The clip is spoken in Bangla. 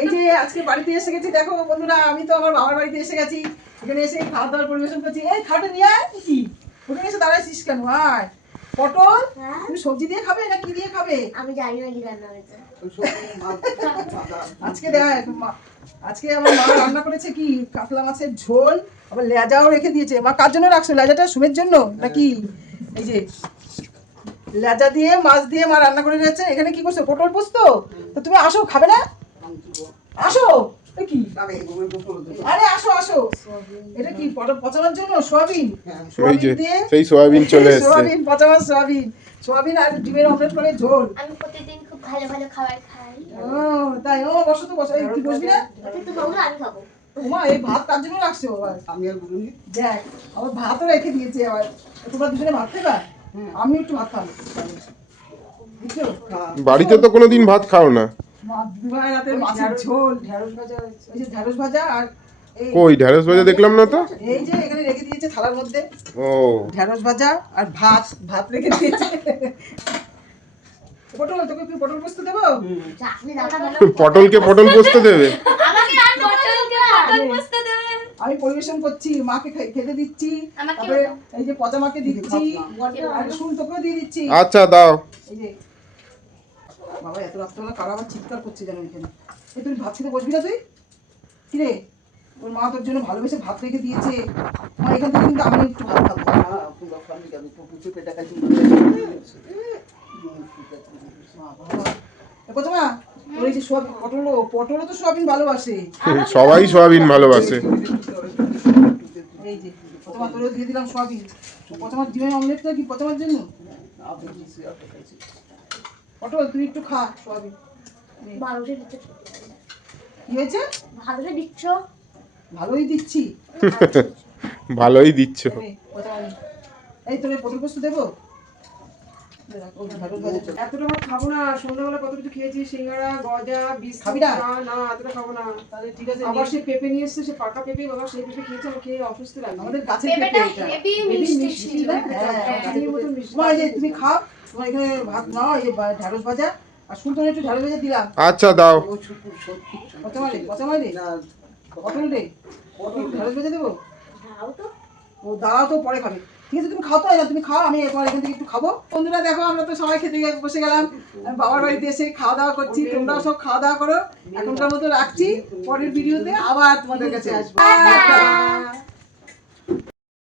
এই যে আজকে বাড়িতে এসে গেছি, দেখো বন্ধুরা, আমি তো আমার বাবার বাড়িতে এসে গেছি। এখানে এসে খাওয়া দাওয়ার পরিবেশন করছি। এই খাটে নিয়ে আয়, কি ওখানে এসে দাঁড়াইছিস কেন? আয় পটল, তুমি সবজি দিয়ে খাবে না কি দিয়ে খাবে? আমি জানি না কি রান্না হয়েছে আজকে দেখ, আজকে আমার মা রান্না করেছে কি কাতলা মাছের ঝোল, আবার লেজাও রেখে দিয়েছে। মা কার জন্য রাখছো লেজাটা? সুমের জন্য নাকি? এই যে লেজা দিয়ে মাছ দিয়ে মা রান্না করে রেখেছে। এখানে কি করছো? পটল পোস্ত। তো তুমি আসো, খাবে না? আসো। কি আরে আসো আসো, এটা কি পটল পচানোর জন্য? সোয়াবিন, ওই যে সেই সোয়াবিন চলে এসেছে। সোয়াবিন পচানোর সোয়াবিন, সোয়াবিন আর ডিমের অমলেট করে ঝোল। আমি প্রতিদিন খুব ভালো ভালো খাবার খাই। ও তাই? ও বসো তো, বসো। এই তুই বসবি না? কিন্তু বাবু আমি খাবো। ওমা, এই ভাত কার জন্য রাখছো আবার? আমি আর বলিনি। দেখ আবার ভাতও রেখে দিয়েছে আবার। তোমরা দুজনে ভাত খাবা? আমি একটু ভাত খাবো, বুঝছো? বাড়িতে তো কোনোদিন ভাত খাও না। দুপুরবেলা রাতে মাছের ঝোল, ঢেঁড়স ভাজা, ওই যে ঢেঁড়স ভাজা আর এই কই ঢেঁড়স ভাজা দেখলাম না তো। এই যে এখানে রেখে দিয়েছে থালার মধ্যে ও ঢেঁড়স ভাজা আর ভাত, ভাত রেখে দিয়েছে। পটল, তোকে কি পটল পোস্ত দেবো? চাটনি দাও না। পটলকে পটল পোস্ত দেবে? আমাকে আর পটলকে পটল পোস্ত দেবেন। আমি পরিবেশন করছি, মাকে খেতে দিচ্ছি, আমাকেও তারপরে দাও। এই যে পচা মাকে দিচ্ছি, আর শুন তোকেও দিয়ে দিচ্ছি। আচ্ছা দাও। এই যে বাবা, এত রাত্রেবেলা কারা আবার চিৎকার করছে যেন এখানে। এই তুই ভাত খেতে বসবি না তুই? কি রে, তোর মা তোর জন্য ভালোবেসে ভাত রেখে দিয়েছে। মা এখান থেকে কিন্তু আমি একটু ভাত খাবো। পচা মা, তোর এই যে সোয়াবিন, পটলও তো সোয়াবিন ভালোবাসে। সবাই সোয়াবিন ভালোবাসে। এই যে পচা মা, তোরও দিয়ে দিলাম সোয়াবিন। পচা মার ডিমের অমলেটটা কি পচা মার জন্য? পটল তুই একটু খা সোয়াবিন। ভালোরে দিচ্ছ। কি হয়েছে? ভালোরে দিচ্ছ। ভালোই দিচ্ছি। ভালোই দিচ্ছ। এই তোর পটল পোস্ত দেবো? এতটা ভাত খাবো না। সন্ধ্যাবেলা কত কিছু খেয়েছি, সিঙ্গাড়া, গজা, বিস্কুট। খাবি না? না এতটা খাবো না। তাহলে ঠিক আছে, আবার সে পেঁপে নিয়ে এসছে, সে পাকা পেঁপে। বাবা সেই পেঁপে খেয়েছে, আমার খেয়ে অসুস্থ লাগে। আমাদের গাছের পেঁপেটা পেঁপে এটা। হেভি হেভি মিষ্টি মিষ্টি ছিল। না? হ্যাঁ, হ্যাঁ। গাছের মতো পেঁপে। মিষ্টি। মা, এই যে তুমি খাও, তোমার এখানে ভাত নাও, এই যে ঢেঁড়স ভাজা আর সুন্দর একটু ঢেঁড়স ভাজা দিলাম। আচ্ছা দাও। পচা মারে, পচা মারে, পটল রে, ঢেঁড়স ভাজা দেবো? দাও তো। ও দাঁড়াও তো, পরে খাবে। ঠিক আছে, তুমি খাও তো, না তুমি খাও, আমি তোমার এখান থেকে একটু খাবো। বন্ধুরা দেখো, আমরা তো সবাই খেতে বসে গেলাম। আমি বাবার বাড়িতে এসে খাওয়া দাওয়া করছি। তোমরাও সব খাওয়া দাওয়া করো। এখনকার মতো রাখছি, পরের ভিডিওতে আবার তোমাদের কাছে আসবো।